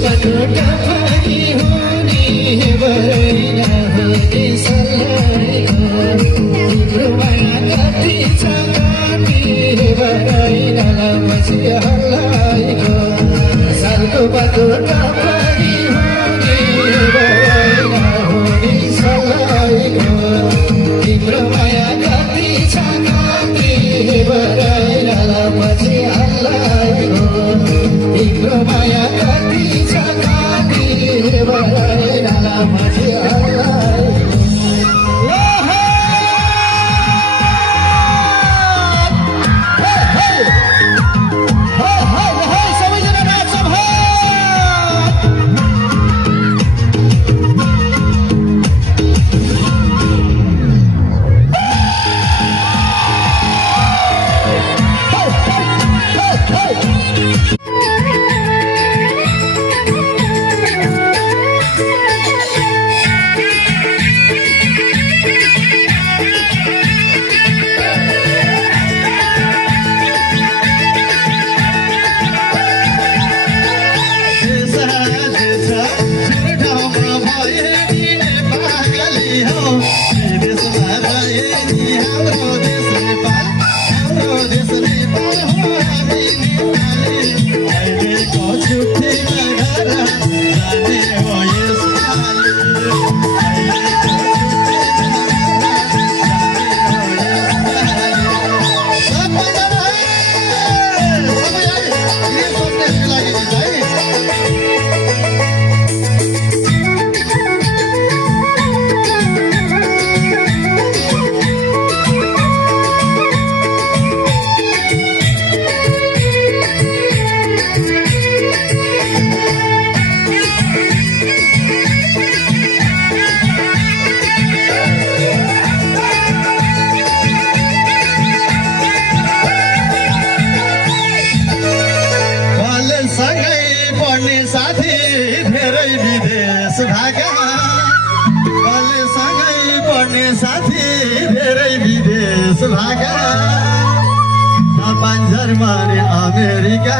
बटोटा पनि हुने भएन हुने सल्लाहको तिम्रो माया कति छ कति भएन पछि हल्लाइको सालको बटोटा पनि हुने भएन हुने सल्लाहको तिम्रो माया कति छ कति भएन पछि हल्लाइको तिम्रो माया कति छ कति भएन पछि हल्लाइको साथी धेरै विदेश भागा जापान जर्मनी अमेरिका